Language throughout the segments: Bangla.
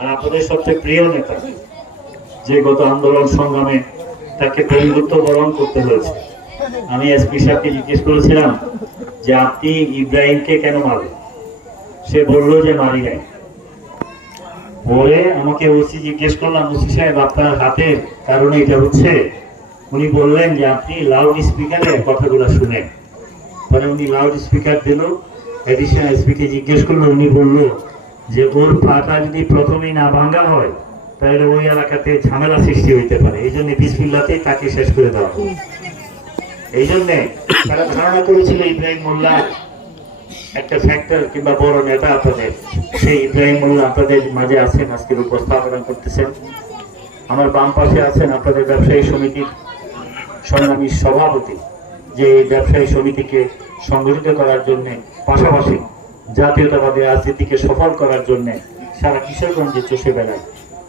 আর আপনাদের সবচেয়ে প্রিয় নেতা, যে গত আন্দোলন সংগ্রামে তাকে বন্ধুত্ব বরণ করতে হয়েছে। আমি এসপি সাহেবকে জিজ্ঞেস করেছিলাম যে, আপনি ইব্রাহিমকে কেন মারলেন? সে বলল যে, মারি নাই। পরে আমাকে ওসি জিজ্ঞেস করলাম, ওসি সাহেব, আপনার হাতের কারণে এটা হচ্ছে? উনি বললেন যে, আপনি লাউড স্পিকারে কথাগুলো শুনেন। পরে উনি লাউড স্পিকার দিল এডিশনাল এসপিকে জিজ্ঞেস করল, উনি বলল যে ওর পাটা যদি প্রথমেই না ভাঙ্গা হয়, তাহলে ওই এলাকাতে ঝামেলা সৃষ্টি হইতে পারে এই জন্য বিসমিল্লাতেই তাকে শেষ করে দেওয়া হলো। এই জন্যে তারা ধারণা করেছিল ইব্রাহিম মোল্লা একটা ফ্যাক্টর কিংবা বড় নেতা আপনাদের, সেই ইব্রাহিম মোল্লা আপনাদের মাঝে আছেন, আজকের উপস্থাপনা করতেছেন আমার বাম পাশে আছেন আপনাদের ব্যবসায়ী সমিতির সংগ্রামী সভাপতি, যে ব্যবসায়ী সমিতিকে সংগঠিত করার জন্য পাশাপাশি জাতীয়তাবাদী রাজনীতিকে সফল করার জন্য সারা কিশোরগঞ্জে চষে বেড়ায়।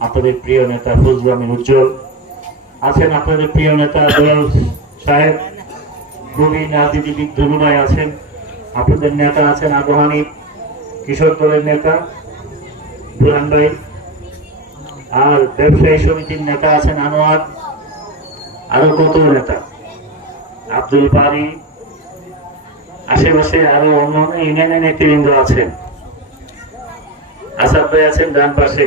আপনাদের প্রিয় নেতা ফজলুল আমিন উজ্জ্বল আছেন, আপনাদের প্রিয় নেতা দয়াল সাহেব প্রবীণ রাজনীতিবিদ ধনুভাই আছেন, আপনাদের নেতা আছেন আবহানী কিশোর দলের নেতা বুরহান ভাই, আর ব্যবসায়ী সমিতির নেতা আছেন আনোয়ার, আরও কত নেতা? আব্দুল বারি আশেপাশে আরও অন্য অন্য ইউনিয়নের নেতৃবৃন্দ আছেন। আসাদ ভাই আছেন ডান পাশে।